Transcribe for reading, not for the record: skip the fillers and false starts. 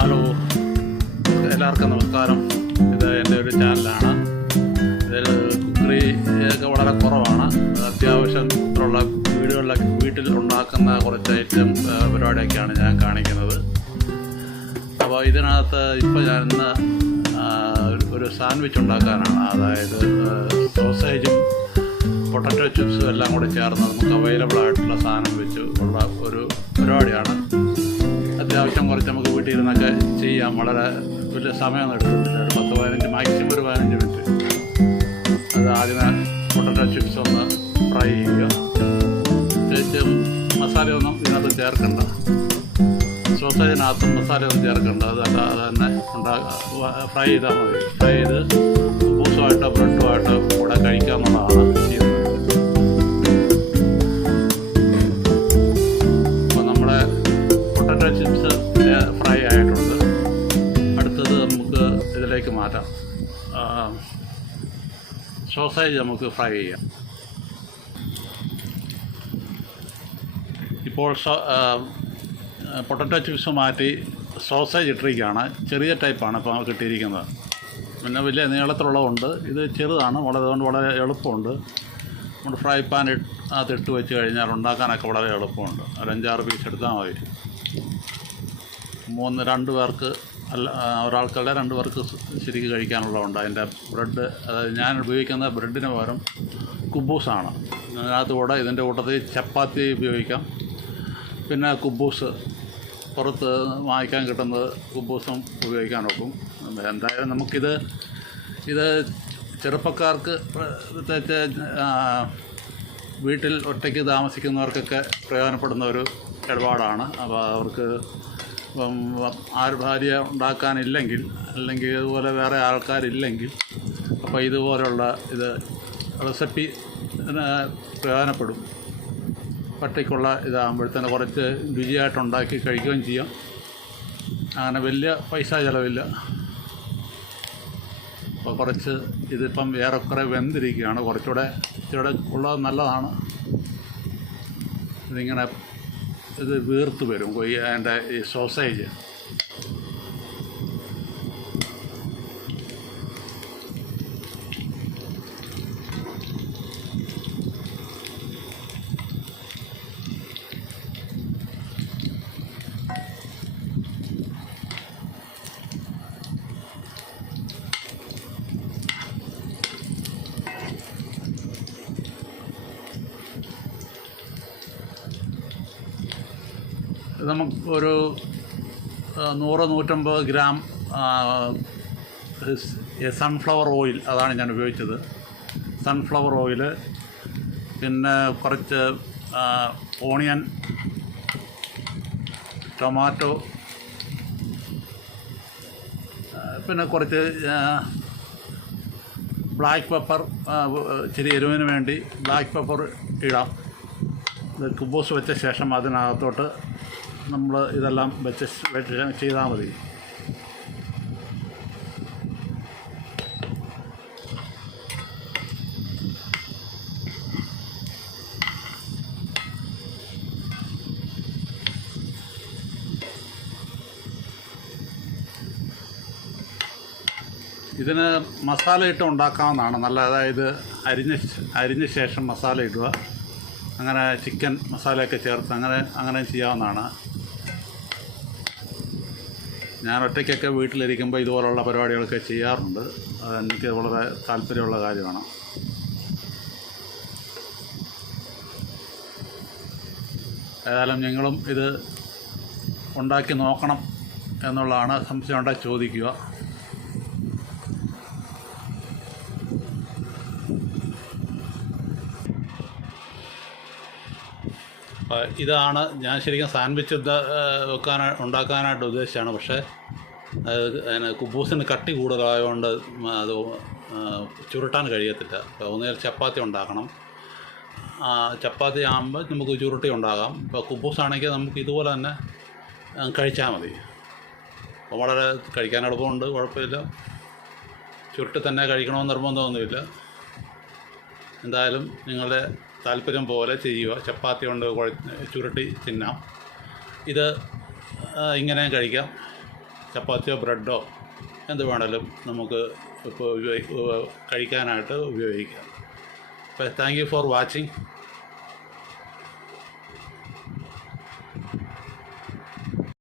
Hello, എല്ലാവർക്കും നമസ്കാരം. ഇത് എൻ്റെ ഒരു ചാനലാണ്. ഇതിൽ കുക്കറി ഒക്കെ വളരെ കുറവാണ്. അത്യാവശ്യം ഉള്ള വീട്ടിൽ ഉണ്ടാക്കുന്ന കുറച്ച് ഐറ്റം പരിപാടിയൊക്കെയാണ് ഞാൻ കാണിക്കുന്നത്. അപ്പോൾ ഇതിനകത്ത് ഇപ്പോൾ ഞാൻ ഇന്ന് ഒരു സാൻഡ്വിച്ച് ഉണ്ടാക്കാനാണ്. അതായത് സോസേജും പൊട്ടറ്റോ ചിപ്സും എല്ലാം കൂടെ ചേർന്ന് നമുക്ക് അവൈലബിൾ ആയിട്ടുള്ള സാധനം വെച്ച് ഉള്ള ഒരു പരിപാടിയാണ്. അത്യാവശ്യം കുറച്ച് നമുക്ക് വീട്ടിൽ ഇരുന്നൊക്കെ ചെയ്യാം. വളരെ വലിയ സമയമൊന്നും എടുക്കുന്നില്ല. ഒരു 10-15 മാക്സിമം ഒരു 15 മിനിറ്റ്. അത് ആദ്യമേ പൊട്ടറ്റോ ചിപ്സ് ഒന്ന് ഫ്രൈ ചെയ്യുക. പ്രത്യേകിച്ചും മസാലയൊന്നും ഇതിനകത്ത് ചേർക്കണ്ട. സോസേജിനകത്തും മസാലയൊന്നും ചേർക്കണ്ട. അത് തന്നെ ഫ്രൈ ചെയ്താൽ മതി. ഫ്രൈ ചെയ്ത് ബൂസുമായിട്ടോ ബ്രെഡുമായിട്ടോ കൂടെ കഴിക്കാമെന്നുള്ളതാണ് ചെയ്യുന്നത്. അപ്പോൾ നമ്മുടെ പൊട്ടറ്റോ ചിപ്സ് ഫ്രൈ ആയിട്ടുണ്ട്. അടുത്തത് നമുക്ക് ഇതിലേക്ക് മാറ്റാം. സോസേജ് നമുക്ക് ഫ്രൈ ചെയ്യാം. ഇപ്പോൾ പൊട്ടറ്റോ ചിപ്സ് മാറ്റി സോസേജ് ഇട്ടിരിക്കുകയാണ്. ചെറിയ ടൈപ്പാണ് ഇപ്പോൾ കിട്ടിയിരിക്കുന്നത്. പിന്നെ വലിയ നീളത്തിലുള്ളതുണ്ട്. ഇത് ചെറുതാണ്. അതുകൊണ്ട് വളരെ എളുപ്പമുണ്ട്. നമ്മൾ ഫ്രൈ പാൻ ഇട്ട് വെച്ച് കഴിഞ്ഞാൽ ഉണ്ടാക്കാനൊക്കെ വളരെ എളുപ്പമുണ്ട്. ഒരു 5-6 പീസ് എടുത്താൽ മതി. 2 പേർക്ക് ഒരാൾക്കല്ല 2 പേർക്ക് ശരിക്കും കഴിക്കാനുള്ളതുണ്ട്. അതിൻ്റെ ബ്രെഡ്, അതായത് ഞാൻ ഉപയോഗിക്കുന്ന ബ്രെഡിന് പകരം കുബൂസാണ്. അതിനകത്ത് കൂടെ ഇതിൻ്റെ കൂട്ടത്തിൽ ചപ്പാത്തി ഉപയോഗിക്കാം. പിന്നെ കുബൂസ് പുറത്ത് വാങ്ങിക്കാൻ കിട്ടുന്നത് കുബൂസും ഉപയോഗിക്കാൻ നോക്കും. എന്തായാലും നമുക്കിത് ചെറുപ്പക്കാർക്ക്, പ്രത്യേകിച്ച് വീട്ടിൽ ഒറ്റയ്ക്ക് താമസിക്കുന്നവർക്കൊക്കെ പ്രയോജനപ്പെടുന്ന ഒരു ഇടപാടാണ്. അപ്പോൾ അവർക്ക് ഭാര്യ ഉണ്ടാക്കാനില്ലെങ്കിൽ, അല്ലെങ്കിൽ ഇതുപോലെ വേറെ ആൾക്കാരില്ലെങ്കിൽ, അപ്പോൾ ഇതുപോലുള്ള റെസിപ്പി പ്രയോജനപ്പെടും. ഒറ്റയ്ക്കുള്ള ഇതാകുമ്പോഴത്തേന് കുറച്ച് രുചിയായിട്ടുണ്ടാക്കി കഴിക്കുകയും ചെയ്യാം. അങ്ങനെ വലിയ പൈസ ചിലവില്ല. അപ്പോൾ കുറച്ച് ഇതിപ്പം ഏറെക്കുറെ വെന്തിരിക്കുകയാണ്. കുറച്ചുകൂടെ ഉള്ളത് നല്ലതാണ്. ഇതിങ്ങനെ വീർത്ത് വരും അതിൻ്റെ ഈ സോസേജ്. നമുക്കൊരു 100-150 ഗ്രാം സൺഫ്ലവർ ഓയിൽ, അതാണ് ഞാൻ ഉപയോഗിച്ചത്. സൺഫ്ലവർ ഓയിൽ, പിന്നെ കുറച്ച് ഓണിയൻ, ടൊമാറ്റോ, പിന്നെ കുറച്ച് ബ്ലാക്ക് പെപ്പർ, ഇച്ചിരി എരിവിന് വേണ്ടി ബ്ലാക്ക് പെപ്പർ ഇടാം. ഇത് കുബൂസ് വെച്ച ശേഷം അതിനകത്തോട്ട് നമ്മൾ ഇതെല്ലാം വെച്ച് ചെയ്താൽ മതി. ഇതിന് മസാല ഇട്ട് ഉണ്ടാക്കാവുന്നതാണ്. നല്ല, അതായത് അരിഞ്ഞ ശേഷം മസാല ഇടുക. അങ്ങനെ ചിക്കൻ മസാലയൊക്കെ ചേർത്ത് അങ്ങനെ ചെയ്യാവുന്നതാണ്. ഞാൻ ഒറ്റയ്ക്കൊക്കെ വീട്ടിലിരിക്കുമ്പോൾ ഇതുപോലുള്ള പരിപാടികളൊക്കെ ചെയ്യാറുണ്ട്. അതെനിക്ക് വളരെ താല്പര്യമുള്ള കാര്യമാണ്. ഏതായാലും നിങ്ങളും ഇത് ഉണ്ടാക്കി നോക്കണം എന്നുള്ളതാണ്. സംശയം ഉണ്ടെങ്കിൽ ചോദിക്കുക. ഇതാണ് ഞാൻ ശരിക്കും സാൻഡ്വിച്ച് ഉണ്ടാക്കാനായിട്ട് ഉദ്ദേശിച്ചാണ്. പക്ഷേ അതിന് കുബൂസിന് കട്ടി കൂടുതലായതുകൊണ്ട് അത് ചുരുട്ടാൻ കഴിയത്തില്ല. അപ്പോൾ ഒന്നുകിൽ ചപ്പാത്തി ഉണ്ടാക്കണം. ചപ്പാത്തി ആകുമ്പോൾ നമുക്ക് ചുരുട്ടി ഉണ്ടാകാം. ഇപ്പോൾ കുബൂസാണെങ്കിൽ നമുക്ക് ഇതുപോലെ തന്നെ കഴിച്ചാൽ മതി. അപ്പോൾ വളരെ കഴിക്കാൻ എളുപ്പമുണ്ട്, കുഴപ്പമില്ല. ചുരുട്ടി തന്നെ കഴിക്കണമെന്ന് നിർബന്ധമൊന്നുമില്ല. എന്തായാലും നിങ്ങളുടെ താല്പര്യം പോലെ ചെയ്യുക. ചപ്പാത്തി കൊണ്ട് ചുരുട്ടി തിന്നാം. ഇത് ഇങ്ങനെയും കഴിക്കാം, ചപ്പാത്തിയോ ബ്രെഡോ എന്ത് വേണേലും നമുക്ക് ഇപ്പോൾ കഴിക്കാനായിട്ട് ഉപയോഗിക്കാം. അപ്പോൾ താങ്ക് യു ഫോർ വാച്ചിങ്.